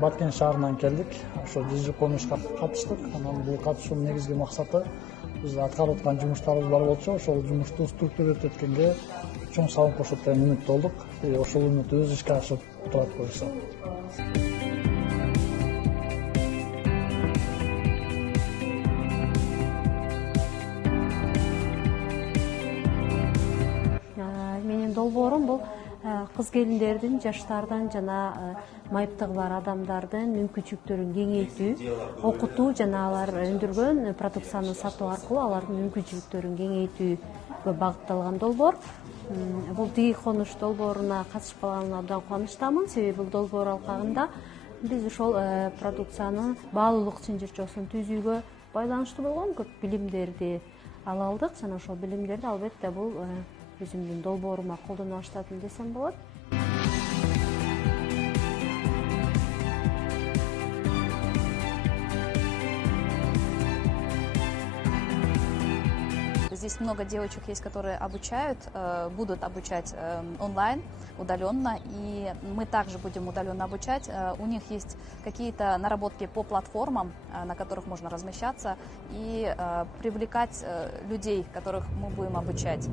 Баткен шаарынан келдик. Ошо дизель конушка катыштык. Анан бул катышуунун негизги максаты биз аткарып аткан жумуштарыбыз бар болчу, ошол жумушту структуриттеткенге чоң салым кошот деген үмүттө болдук. Ошол үмүтүбүз ишке ашып турат буюрса. Менин долбоорум бул кыз келиндердин, жаштардын жана майыптыгы бар адамдардын мүмкүнчүлүктөрүн кеңейтүү, окутуу жана алар өндүргөн продукцияны сатуу аркылуу алардын мүмкүнчүлүктөрүн кеңейтүүгө багытталган долбоор. Бул тиги конуш долбооруна катышып калганыма абдан кубанычтамын, себеби бул долбоор алкагында биз ошол продукцияны баалуулук чынжырчоосун түзүүгө байланыштуу болгон көп билимдерди ала алдык жана ошол билимдерди албетте бул өзүмдүн долбоорума колдоно баштадым десем болот. Здесь много девочек есть, которые обучают, будут обучать онлайн, удаленно, и мы также будем удаленно обучать. У них есть какие-то наработки по платформам, на которых можно размещаться, и привлекать людей, которых мы будем обучать.